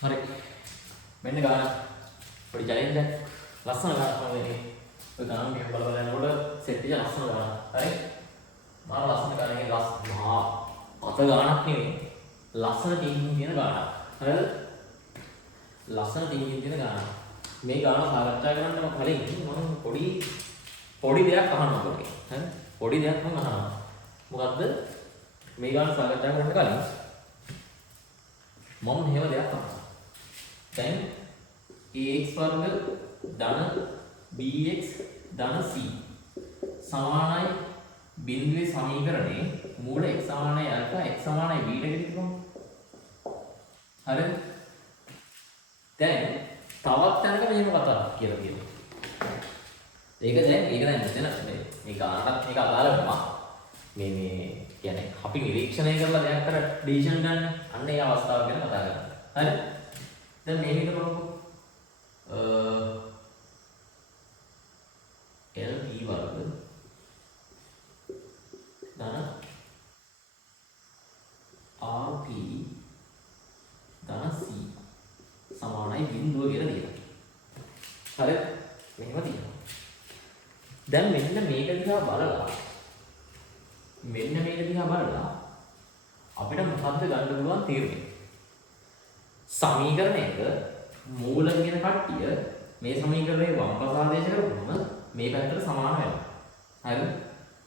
හරි. මෙන්න ගාන. පොඩි චැලෙන්ජ් එකක්. ලස්සන ගානක් මම දෙන්නේ. ඔය ගාන මේක බල බල යනකොට සෙට් එක ලස්සන ගානක්. හරි. මාර ලස්සන ගානක් මහා අත ගානක් නෙවෙයි. ලස්සන ටීමින් තියෙන ගානක්. හරිද? ලස්සන ටීමින් තියෙන ගානක්. මේ ගාන සාකච්ඡා කරන්න කලින් මම පොඩි දෙයක් අහනවා ඔගේ. හරි? පොඩි දෙයක් මම අහනවා. මොකද්ද? මේ ගාන සාකච්ඡා කරන්න කලින් මම මෙහෙම දෙයක් අහනවා. දැන් ax වර්ග ධන bx ධන c සමානයි බිඳුවේ සමීකරණේ මූල x සමානයි α x සමානයි b ට කිව්වම හරිද? දැන් තවත් තැනක මෙහෙම කතාවක් කියලා කියනවා. ඒක දැන් මෙතන මේ ගානකට මේක අදාළ වෙනවා. මේ කියන්නේ අපි නිරීක්ෂණය කරලා දෙයක් කර ඩිසිෂන් ගන්න. අන්න ඒ අවස්ථාව ගැන කතා කරනවා. හරි? දැන් මේ විදිහට බලමු. LP වර්ග ධන RP ධන C සමානයි බිඳුව කියලා දෙනවා. හරි? මෙහෙම තියෙනවා. දැන් මෙන්න මේක දිහා බලලා අපිට මොකද්ද ගන්න පුළුවන් තීරණය? සමීකරණයක මූල කියන කට්ටිය මේ සමීකරණයේ වම් පස ආදේශ කරපුවම මේ පැත්තට සමාන වෙනවා. හරිද?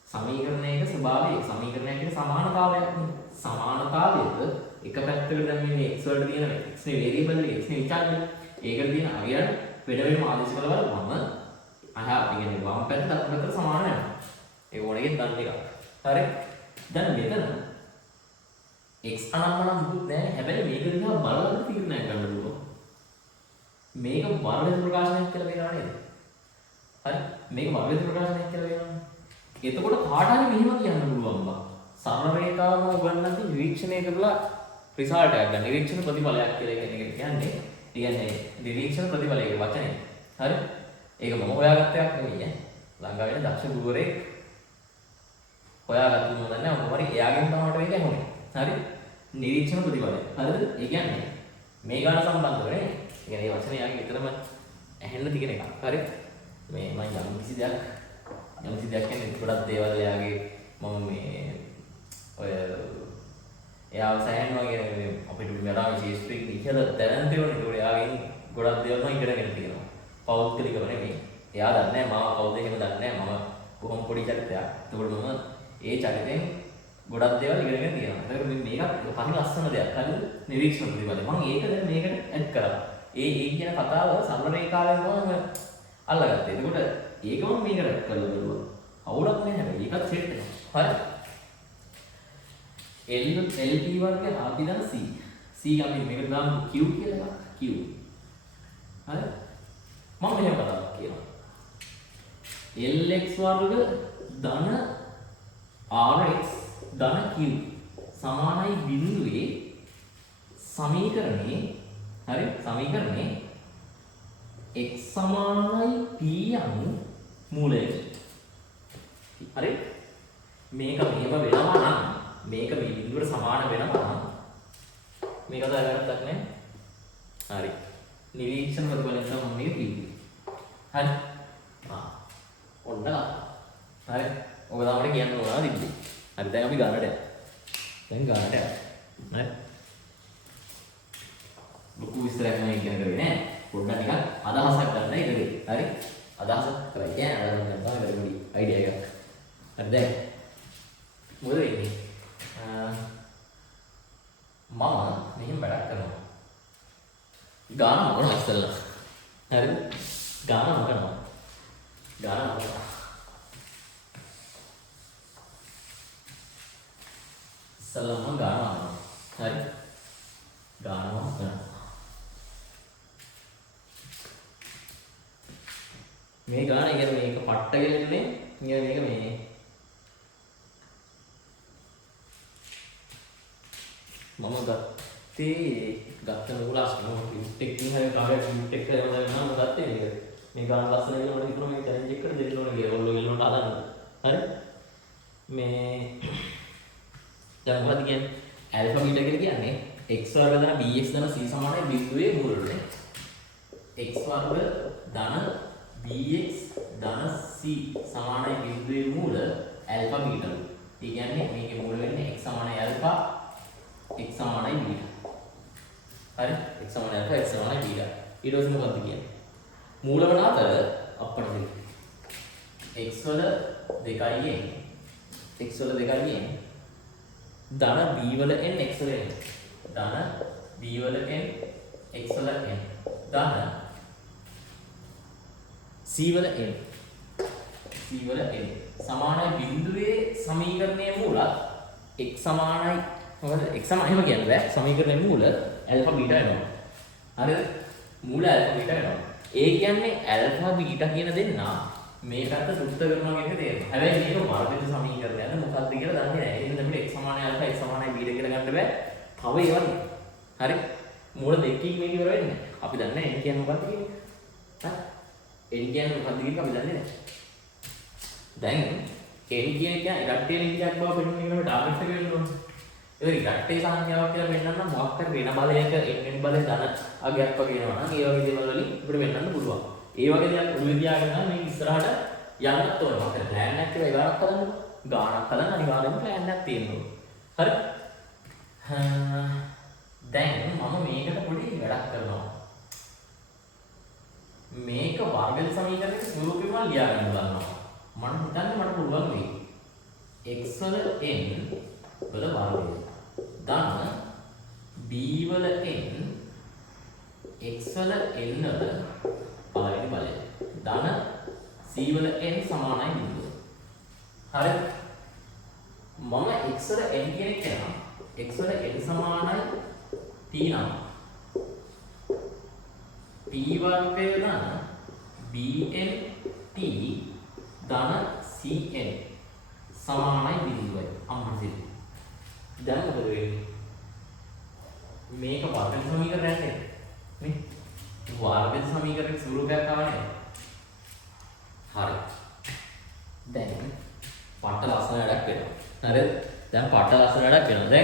සමීකරණයක ස්වභාවය සමීකරණයක් කියන සමානතාවයක් නේ. සමානතාවයක එක පැත්තකට දැන් මේ x වලට තියෙන x නේ වේරියබල් එක x නේ විචාරය. ඒකට තියෙන අවියන් වෙන වෙනම ආදේශ කරලා බලපුවම කියන්නේ වම් පැත්ත දකුණු පැත්තට සමාන වෙනවා. ඒ ඕනෙකින් දන්න එක. හරි? දැන් මෙතන x අනම්මනම් දුක් නැහැ. හැබැයි මේක දිහා බලලා තීරණය ගන්න පුළුවන්. මේක වර්ග ප්‍රකාශනයක් කියලා වෙනවා නේද? හරි? මේක වර්ග ප්‍රකාශනයක් කියලා වෙනවා. එතකොට කාට හරි මෙහෙම කියන්න පුළුවන් බා. සරල රේඛාවම උගන්වන්නේ නිරීක්ෂණය කරලා රිසල්ට් එකක් ගන්න. නිරීක්ෂණ ප්‍රතිඵලයක් කියලා කියන්නේ. ඒ කියන්නේ නිරීක්ෂණ ප්‍රතිඵලයේ වචනේ. හරි? ඒක මම හොයාගත්ත එකක් නෙවෙයි ඈ. ලංකාවේ ඉන්න දක්ෂ ගුරුවරයෙක් හොයාගත්තු මොකද නැහැ. මොකද එයාගෙන් තමයි මේක ඇහුනේ. හරි? නිරීක්ෂණ ප්‍රතිඵලය. හරිද? ඒ කියන්නේ මේ ගාන සම්බන්ධව නේ. ඒ කියන්නේ මේ වචනේ යාගේ විතරම ඇහෙන්න තියෙන එකක්. හරි? මේ මම යම් කිසි දෙයක් කියන්නේ ගොඩක් දේවල් යාගේ මම මේ ඔය එයාව සෑහෙන වගේ අපිට මෙරා විශේෂයෙන් ඉහළ දැනන් තියෙනවා. ඒක යාගෙන් ගොඩක් දේවල් මම ඉගෙනගෙන තියෙනවා. පෞද්ගලිකව නෙමෙයි. එයා දන්නේ නැහැ මම කවුද එහෙම දන්නේ නැහැ. මම කොහොම පොඩි චරිතයක්. ඒකට මම ඒ චරිතෙන් ගොඩක් දේවල් ඉගෙනගෙන තියෙනවා. ඒකට මේක හරි ලස්සන දෙයක්. හරිද? නිරීක්ෂණ ප්‍රතිඵලය. මම ඒක දැන් මේකට ඇඩ් කරා. ඒ කියන කතාව සරල රේඛාවෙන් මම අල්ලගත්තා. ඒකට ඒක මම මේකට ඇඩ් කරලා බලුවා. අවුලක් නැහැ හැබැයි ඒකත් සෙට් වෙනවා. හරි? LP වර්ගය RP ධන C. C අපි මේකට දාමු Q කියලා එකක්. Q. හරි? මම මෙහෙම කතාවක් කියනවා. LX වර්ග ධන RX ධන Q සමානයි බිඳුවේ සමීකරණේ හරි සමීකරණේ x සමානයි p යනු මූලයක. හරි? මේක මෙහෙම වෙනවා නම් මේක මේ බිඳුවට සමාන වෙනවා නම් මේක දාගත්තක් නේ. හරි. නිරීක්ෂණ ප්‍රතිඵලයෙන් තමයි මම මේක කිව්වේ. හරි? ඔන්න හරි. ඔබ තමයි කියන්න ඕනා දිද්දි. හරි දැන් අපි ගන්නට යනවා. හරි. ලොකු විස්තරයක් මම ඉගෙන ගන්නේ නෑ. පොඩ්ඩක් නිකන් අදහසක් ගන්න එකද. හරි? අදහස කරයි ඈ. අදහස ගන්න තමයි පොඩි අයිඩියා එකක්. හරි දැන් මොකද වෙන්නේ? මම මෙහෙම වැඩක් කරනවා. ගාන මොනවා ඉස්සෙල්ලා. හරිද? ගාන මොකනවා? ඉස්සෙල්ලාම ගාන. හරි? ගාන මොකක්ද? මේ ගාන කියන්නේ මේක පට්ට ගෙලන්නේ. මේක මේ මම ගත්ත නූලස් මම ටෙක්නික් හරි කාර්යයක් ටෙක් කරනවා නම් මම ගත්තේ මේක. මේ ගාන ලස්සන වෙනකොට විතර මේ චැලෙන්ජ් එකකට දෙන්න ඕනේ කියලා ඔයගොල්ලෝ හදන්න. හරි? මේ දැන් මොකද කියන්නේ? ඇල්ෆා බීටා කියලා කියන්නේ x වර්ග ධන bx ධන c සමානයි බිඳුවේ මූලවලනේ. x වර්ග ධන bx ධන c සමානයි බිඳුවේ මූල ඇල්ෆා බීටා. ඒ කියන්නේ මේකේ මූල වෙන්නේ x සමානයි ඇල්ෆා x සමානයි බීටා. හරි? x සමානයි ඇල්ෆා x සමානයි බීටා. ඊට පස්සේ මොකක්ද කියන්නේ? මූලවල අතර අපට x වල 2n x වල 2n ධන b වල n x වල n ධන b වල n x වල n ධන c වල n සමානයි බිඳුවේ සමීකරණයේ මූලත් x සමානයි මොකද x සමාන එහෙම කියන්න බෑ සමීකරණයේ මූල ඇල්ෆා බීටා වෙනවා. හරිද? මූල ඇල්ෆා බීටා වෙනවා. ඒ කියන්නේ ඇල්ෆා බීටා කියන දෙන්නා මේ පැත්ත සුද්ධ කරනවා කියන එක තේරෙනවා. හැබැයි මේක වර්ගිත සමීකරණයද මොකක්ද කියලා දන්නේ නැහැ. එහෙනම් අපිට x සමානයි ඇල්ෆා x සමානයි බීටා කියලා ගන්න බෑ. තව ඒවනේ. හරි? මූල දෙකකින් මේක ඉවර වෙන්නේ. අපි දන්නේ නැහැ n කියන්නේ මොකක්ද කියන්නේ. හරි? n කියන්නේ මොකක්ද කියන එක අපි දන්නේ නැහැ. දැන් n කියන එක ඉරට්ටේ නිලියක් බව පෙන්වන්න ඉන්නකොට ටාගට් එක වෙන්න ඕනේ. ඒක ඉරට්ටේ සංඛ්‍යාවක් කියලා පෙන්වන්න නම් මොකක් හරි වෙන බලයක n බලය ධන අගයක් වගේ එනවා නම් ඒ වගේ දේවල් වලින් අපිට පෙන්වන්න පුළුවන්. ඒ වගේ දේවල් ඔළුවේ තියාගෙන නම් මේ ඉස්සරහට යන්නත් ඕනේ. අපිට ප්ලෑන් එකක් කියලා ඉවරක් හදන්න. ගානක් හදන්න අනිවාර්යෙන්ම ප්ලෑන් එකක් තියෙන්න ඕනේ. හරි? දැන් මම මේකට පොඩි වැඩක් කරනවා. මේක වර්ග සමීකරණයේ ස්වරූපෙම ලියා ගන්න බලනවා. මම හිතන්නේ මට පුළුවන් වෙයි. x වල n වල වර්ගය ධන b වල n x වල n වල පළවෙනි බලය ධන c වල n සමානයි බිඳුව. හරිද? මම x වල n කියන එක කියනවා. x වල n සමානයි t නම් t වර්ගය ධන bn t ධන cn සමානයි බිඳුවයි. අම්මසිරි. දැන් මොකද වෙන්නේ? මේක වර්ග සමීකරණයක් නේද? මේ වර්ග සමීකරණයේ ස්වරූපයක් ආවනේ. හරි. දැන් පට්ට ලස්සන වැඩක් වෙනවා. හරිද? දැන් පට්ට ලස්සන වැඩක් වෙනවා.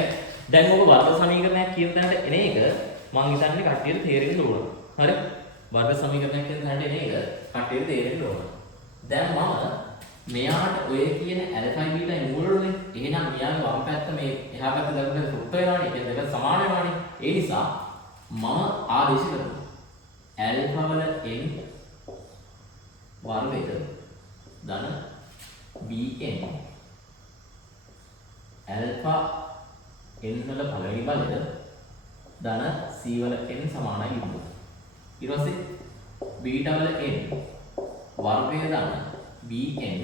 දැන් ඔබ වර්ග සමීකරණයක් කියන තැනට එන එක මම හිතන්නේ කට්ටියට තේරෙන්න ඕන. හරි? වර්ග සමීකරණයක් කියන තැනට එන එක කට්ටියට තේරෙන්න ඕන. දැන් මම මෙයාට ඔය කියන ඇල්ෆයි බීටයි මූලවලනේ. එහෙනම් මෙයාගේ වම් පැත්ත මේ එහා පැත්ත දකුණු පැත්ත රුට් වෙනවානේ. ඒ කියන්නේ දෙක සමාන වෙනවානේ. ඒ නිසා මම ආදේශ කරනවා. ඇල්ෆා වල n වර්ගය ධන bn ඇල්ෆා n වල පළවෙනි බලය ධන c වල n සමානයි බිඳුව. ඊට පස්සේ බීටා වල n වර්ගය ධන bn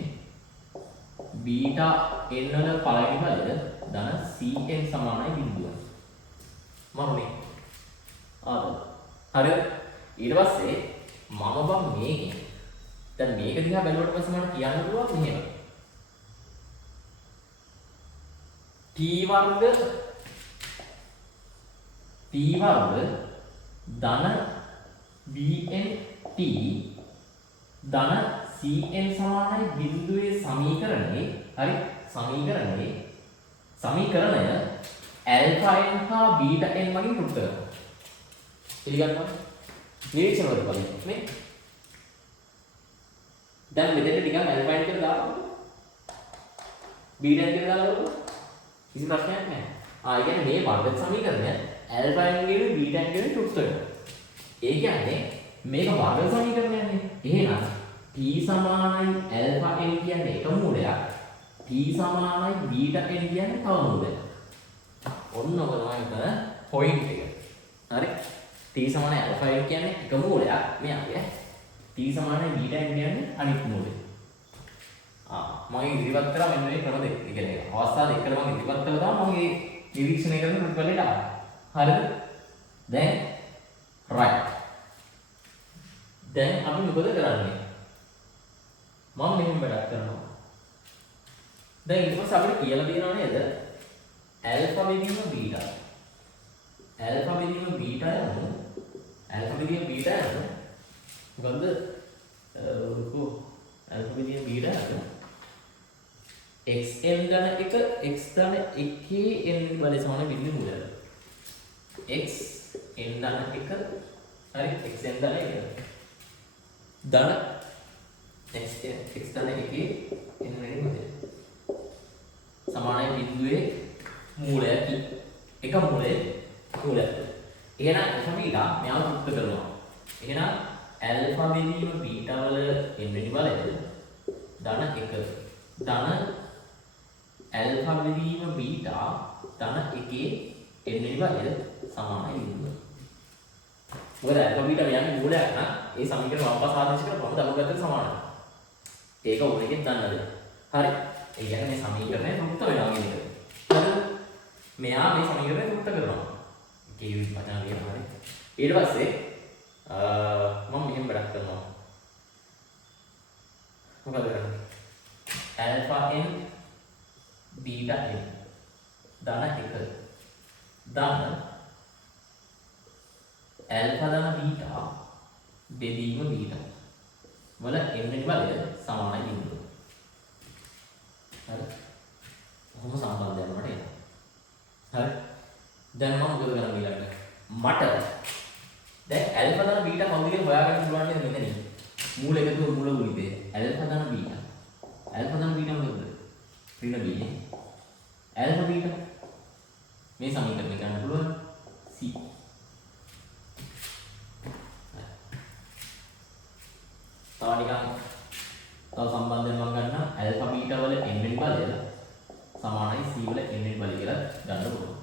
බීටා n වල පළවෙනි බලය ධන cn සමානයි බිඳුව. මරණේ හරිද? ඊට පස්සේ මම බම් මේකෙන් දැන් මේක දිහා බැලුවට පස්සේ මට කියන්න පුළුවන් මෙහෙම. t වර්ග ධන bn t ධන cn සමානයි බිඳුවේ සමීකරණේ. හරි? සමීකරණය ඇල්ෆා n හා බීටා n මගින් රුට් කරනවා. පිළිගන්නවා? නිරීක්ෂණ වලට බලන්න මේ දැන් මෙතන ටිකක් ඇල්ෆා n කියලා දාන්න බීටා n කියලා දාලා කිසි ප්‍රශ්නයක් නැහැ. ඒ කියන්නේ මේ වර්ග සමීකරණය ඇල්ෆා n ගෙවි බීටා n ගෙවි රුට් කරනවා. ඒ කියන්නේ මේක වර්ග සමීකරණයක්නේ. එහෙනම් t සමානයි ඇල්ෆා n කියන්නේ එක මූලයක්. t සමානයි බීටා n කියන්නේ තව මූලයක්. ඔන්න ඔක තමයි උතන පොයින්ට් එක. හරි? t සමානයි ඇල්ෆා n කියන්නේ එක මූලයක්. මෙයාගේ t සමානයි බීටා n කියන්නේ අනිත් මූලය. මම ඉදිරිපත් කරා මෙන්න මේ ක්‍රම දෙක. ඒ කියන්නේ අවස්ථා දෙකකට මම ඉදිරිපත් කළා තමයි මම මේ නිරීක්ෂණය කරන රුට් වලට ආවේ. හරිද? දැන් right. දැන් අපි මොකද කරන්නේ? මම මෙහෙම වැඩක් කරනවා. දැන් ඊට පස්සේ අපිට කියලා දෙනවා නේද? ඇල්ෆා බෙදීම බීටා. ඇල්ෆා බෙදීම බීටා යන ඇල්ෆා බෙදීම බීටා යන මොකද්ද? ඇල්ෆා බෙදීම බීටා යන xn ධන 1 x ධන 1 n වල සමාන බිඳු මූලය. x n ධන 1 හරි x n ධන 1 ධන x ධන 1 n වෙනි පදය සමානයි බිඳුවේ මූලයක් එක මූලයේ මූලයක්. එහෙනම් එතනීලා මෙයාව සුද්ධ කරනවා. එහෙනම් ඇල්ෆා බෙදීම බීටා වල n වෙනි බලය ධන 1 ධන ඇල්ෆා බෙදීම බීටා ධන 1 n වෙනි බලය සමානයි බිඳුව. මොකද ඇල්ෆා බීටා මෙයාගේ මූලයක් නම් ඒ සමීකරණ වම්පස් ආදේශ කරලා කොහොමද අනුගතට සමානයි. ඒක ඕනෙකින් දන්නද? හරි. ඒ කියන්නේ මේ සමීකරණය තෘප්ත වෙනවා කියන එක. හරිද? මෙයා මේ සමීකරණය තෘප්ත කරනවා. කීවි වචන ලියනවා හරි. ඊට පස්සේ මම මෙහෙම වැඩක් කරනවා. මොකද කරන්නේ? ඇල්ෆා n බීටා n ධන 1 ධන ඇල්ෆා ධන බීටා බෙදීම බීටා වල n වෙනි බලය සමානයි බිඳුව. හරි. කොහොම සම්බන්ධයක් මට එනවා. හරි. දැන් මම මොකද කරන්නේ ඊළඟට? මට දැන් ඇල්ෆා ධන බීටා කවුද කියලා හොයාගන්න පුළුවන් නේද මෙතනින්? මූල එකතුව මූල ගුණිතය. ඇල්ෆා ධන බීටා. ඇල්ෆා ධන බීටා මොකද? ඍණ b නේ. ඇල්ෆා බීටා මේ සමීකරණය ගන්න පුළුවන් c. තව සම්බන්ධයෙන් මම ගන්න ඇල්ෆා බීටා වල n වෙනි බලය සමානයි c වල n වෙනි බලය කියලා ගන්න පුළුවන්.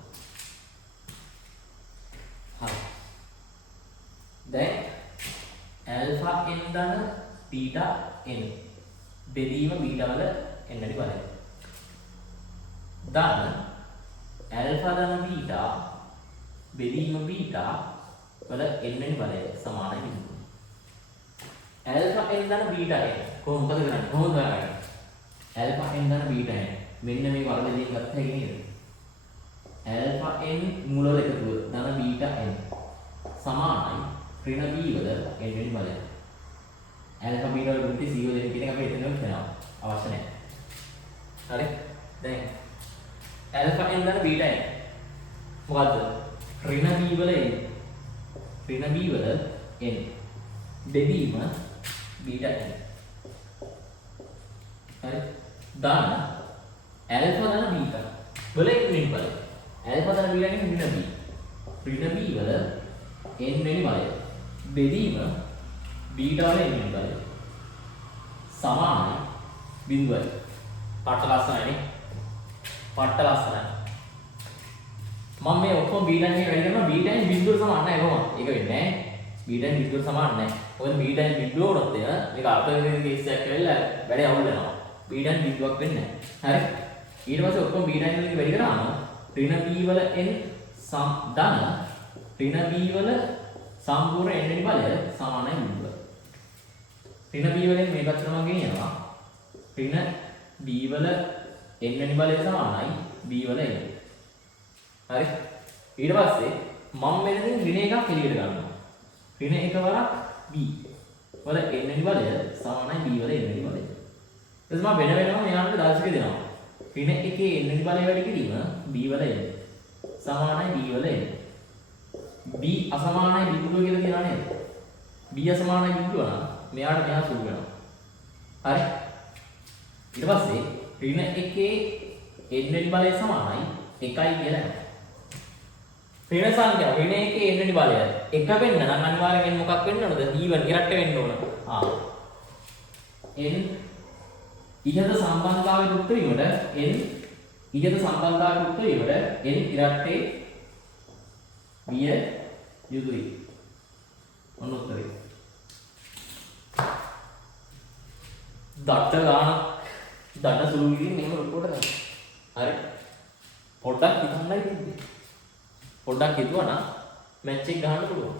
හරි. දැන් ඇල්ෆා n ධන බීටා n බෙදීම බීටා වල n වෙනි බලය. ධන ඇල්ෆා ධන බීටා බෙදීම බීටා වල n වෙනි බලය සමානයි බිඳුව. ඇල්ෆා n ධන බීටා n කොහොමද කරන්නේ? කොහොමද කරන්නේ? ඇල්ෆා n ධන බීටා n මෙන්න මේ වර්ග දෙකක් ගත්ත හැකි නේද? ඇල්ෆා n මුල වල එකතුව ධන බීටා n සමානයි ඍණ b වල n වෙනි බලය. ඇල්ෆා බීටා වල මුටි c වල දෙන කියන එක අපි එතනම වෙනවා. අවශ්‍ය නැහැ. හරි? දැන් ඇල්ෆා n ධන බීටා n මොකද්ද? ඍණ b වල n ඍණ b වල n බෙදීම බීටා n. හරි. ධන ඇල්ෆා ධන බීටා වල n වෙනි බලය. ඇල්ෆා ධන බීටා කියන්නේ ඍණ b. ඍණ b වල n වෙනි බලය. බෙදීම බීටා වල n වෙනි බලය. සමානයි බිඳුවයි. පට්ට ලස්සනයිනේ. පට්ට ලස්සනයි. මම මේ ඔක්කොම බීටා එක වැඩි කරනවා බීටා n බිඳුවට සමාන නැහැ කොහොමද? ඒක වෙන්නේ නැහැ. බීටා n බිඳුවට සමාන නැහැ. මොකද බීටා n බිඳුව උනොත් මේක අර්ථකථන කේස් එකක් වෙලා වැඩේ අවුල් වෙනවා. බීටා n බිඳුවක් වෙන්නේ නැහැ. හරි. ඊට පස්සේ ඔක්කොම බීටා n වලින් වැඩි කරාම ඍණ b වල n ධන ඍණ b වල සම්පූර්ණ n වෙනි බලය සමානයි බිඳුව. ඍණ b වලින් මේ පැත්තට මම ගෙනියනවා. ඍණ b වල n වෙනි බලය සමානයි b වල n. හරි. ඊට පස්සේ මම මෙතනින් ඍණ එකක් එළියට ගන්නවා. ඍණ එක වරක් b වල n වෙනි බලය සමානයි b වල n වෙනි බලය. එතකොට මම වෙන වෙනම මෙයාට දාර්ශනික දෙනවා. ඍණ එකේ n වෙනි බලය වැඩි කිරීම b වල n සමානයි b වල n. b අසමානයි බිඳුව කියලා කියනවා නේද? b අසමානයි බිඳුව නම් මෙයාට මෙහා සුළු වෙනවා. හරි. ඊට පස්සේ ඍණ එකේ n වෙනි බලය සමානයි 1යි කියලා යනවා. ඍණ සංඛ්‍යාව ඍණ එකේ n වෙනි බලය 1 වෙන්න නම් අනිවාර්යෙන් මොකක් වෙන්න ඕනද? d1 ඉරට්ට වෙන්න ඕන. n ඉහත සම්බන්ධතාවය යුක්ත වීමට n ඉහත සම්බන්ධතාවය යුක්ත වීමට n ඉරට්ටේ විය යුතුයි. ඔන්න උත්තරේ. දඩ ගාන දඩ සුළු විදිහින් මේව රිපෝට් කරනවා. හරි. පොඩ්ඩක් හිතන්නයි තිබ්බේ. පොඩ්ඩක් හිතුවා නම් මැච් එක ගහන්න පුළුවන්.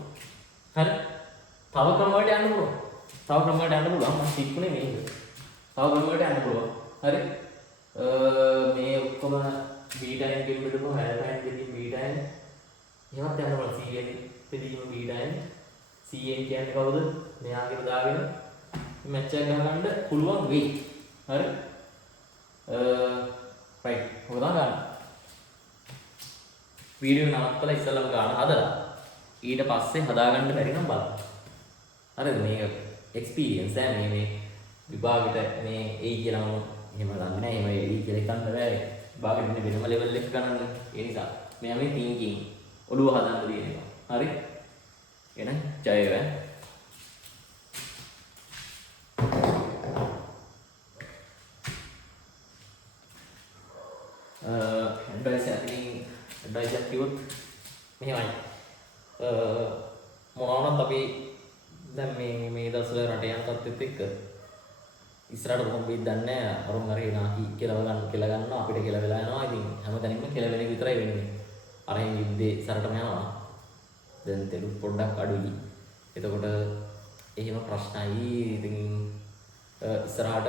හරි. තව ක්‍රම වලට යන්න පුළුවන්. තව ක්‍රම වලට යන්න පුළුවන්. මම ටික්ුනේ මේක. තව ක්‍රම වලට යන්න පුළුවන්. හරි. මේ ඔක්කොම බීටා n ගෙම්බෙට කොහොම ඇල්ෆා n දෙකින් බීටා n එහෙමත් යන්න පුළුවන්. cn දෙදීම බීටා n cn කියන්නේ කවුද? මෙයාගෙන දාගෙන මැච් එක ගහගන්න පුළුවන් වෙයි. හරි. රයිට්. ඔක තමයි ගන්න. වීඩියෝ නවත්තලා ඉස්සෙල්ලාම ගන්න හදලා ඊට පස්සේ හදාගන්න බැරි නම් බලන්න. හරිද? මේක එක්ස්පීරියන්ස් මේ විභාගෙට මේ ඒ කියලාම එහෙම ගන්න නෑ. එහෙම ඒ කියලා එකන්න බෑ. විභාගෙට ඉන්නේ වෙනම ලෙවල් එක ගන්න. ඒ නිසා මෙයා මේ තින්කින් ඔළුව හදන්න තියෙනවා. හරි? එහෙනම් ජය වේවා. ඇඩ්වයිස් එකක් කිව්වොත් මෙහෙමයි. මොනවාවත් අපි දැන් මේ දවස්වල රට යන තත්ත්වෙත් එක්ක ඉස්සරහට කොහොමද දන්නේ නැහැ. අරුන් හරි නාකි කියලා ගන්නවා අපිට කියලා වෙලා යනවා. ඉතින් හැමතැනින්ම කියලා වෙන එක විතරයි වෙන්නේ. අරහෙන් යුද්ධේ සරටම යනවා. දැන් තෙලු පොඩ්ඩක් අඩුයි. එතකොට එහෙම ප්‍රශ්නයි. ඉතින් ඉස්සරහට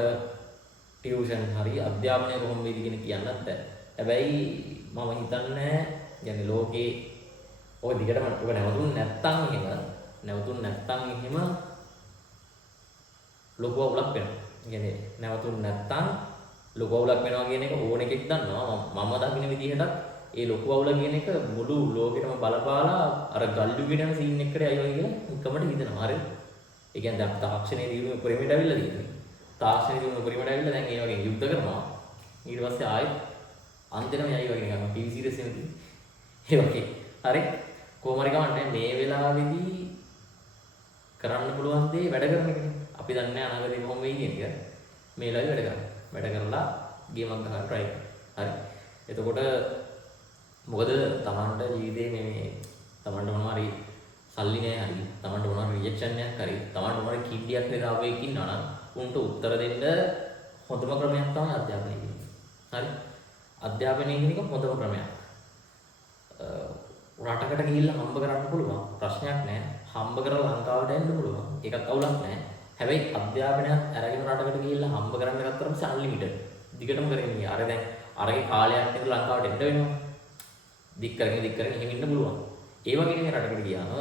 ටියුෂන් හරි අධ්‍යාපනය කොහොම වෙයිද කියන කියන්නත් බැහැ. හැබැයි මම හිතන්නේ يعني ලෝකේ ඔය දිගටම ඔක නැවතුන් නැත්තම් එහෙම ලොකු අවුලක් වෙනවා. يعني නැවතුන් නැත්තම් ලොකු අවුලක් වෙනවා කියන එක ඕන එකෙක් දන්නවා. මම දකින්න විදිහටත් ඒ ලොකු අවුල කියන එක මුළු ලෝකෙටම බලපාලා අර ගල්ලු ගෙඩන සීන් එකකට අයියෝ කියලා එකමඩ හිතනවා. හරිද? ඒ කියන්නේ දැන් තාක්ෂණයේ දියුණුව උපරිමයට අවිල්ලා තියෙනවා. තාක්ෂණයේ දියුණුව උපරිමයට අවිල්ලා දැන් ඒ වගේ යුද්ධ කරනවා. ඊට පස්සේ ආයෙත් අන්තිමට යයි වගේ නිකන් ටීවී සීරීස් එකක් ඒ වගේ. හරි? කොහොම හරි ගමන්නේ මේ වෙලාවේදී කරන්න පුළුවන් දේ වැඩ කරන එකනේ. අපි දන්නේ අනාගතේ කොහොම වෙයි කියන එක. මේ වෙලාවේ වැඩ කරන්න. වැඩ කරලා ගේමක් ගහන්න try කරන්න. හරි? එතකොට මොකද තමන්ට ජීවිතේ මේ තමන්ට මොනවා හරි සල්ලි නැහැ හරි තමන්ට මොනවා හරි රිජෙක්ෂන් එකක් හරි තමන්ට මොනවා හරි කිඩ්ඩියක් හරි ආවෙක් ඉන්නවා නම් උන්ට උත්තර දෙන්න හොඳම ක්‍රමයක් තමයි අධ්‍යාපනය කියන්නේ. හරි? අධ්‍යාපනය කියන එක හොඳම ක්‍රමයක්. රටකට ගිහිල්ලා හම්බ කරන්න පුළුවන්. ප්‍රශ්නයක් නැහැ. හම්බ කරලා ලංකාවට එන්න පුළුවන්. ඒකත් අවුලක් නැහැ. හැබැයි අධ්‍යාපනයත් අරගෙන රටකට ගිහිල්ලා හම්බ කරන්න ගත්තම අන්ලිමිටඩ්. දිගටම කරගෙන ගියා. අර දැන් අරගේ කාලයක් ඉඳලා ලංකාවට එන්න වෙනවා. දික් කරගෙන එහෙම ඉන්න පුළුවන්. ඒ වගේ නේ රටකට ගියාම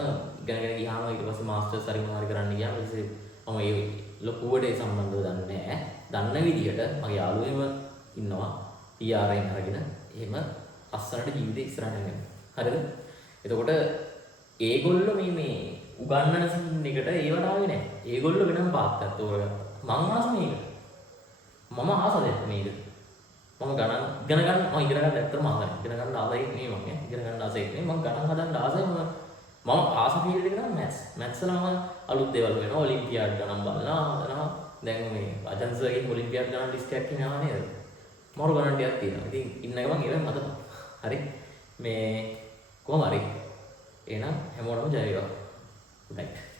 ඉගෙනගෙන ගියාම ඊට පස්සේ මාස්ටර්ස් හරි මොනවා හරි කරන්න ගියාම ඊටසේ මම ඒ ලොකුවට ඒ සම්බන්ධව දන්නේ නැහැ. දන්න විදිහට මගේ යාළුවෙම ඉන්නවා. PRN අරගෙන එහෙම අස්සරට ජීවිතේ ඉස්සරහට යනවා. හරිද? එතකොට ඒගොල්ලෝ මේ උගන්නන සීන් එකට ඒවට ආවේ නැහැ. ඒගොල්ලෝ වෙනම පාත් එකක් තෝරගත්තා. මම ආස මේකට. මම ආසද මේක. මම ගණන් ඉගෙන ගන්න ඇත්තටම ආසයි. ඉගෙන ගන්න ආසයි නෙමෙයි මම. ඉගෙන ගන්න ආසයි නෙමෙයි මම ගණන් හදන්න ආසයි. මම ආස ෆීල්ඩ් එක තමයි මැත්ස්. මැත්ස් වල මම අලුත් දේවල් වෙනවා. ඔලිම්පියාඩ් ගණන් බලනවා. හදනවා. දැන් මේ අජන්සර්ගේ ඔලිම්පියාඩ් ගණන් ලිස්ට් එකක් එනවා නේද? මරු ගණන් ටිකක් තියෙනවා. ඉතින් ඉන්න ගමන් ඒවෙන් හදනවා. හරි? මේ කොහොම හරි එහෙනම් හැමෝටම ජය වේවා. right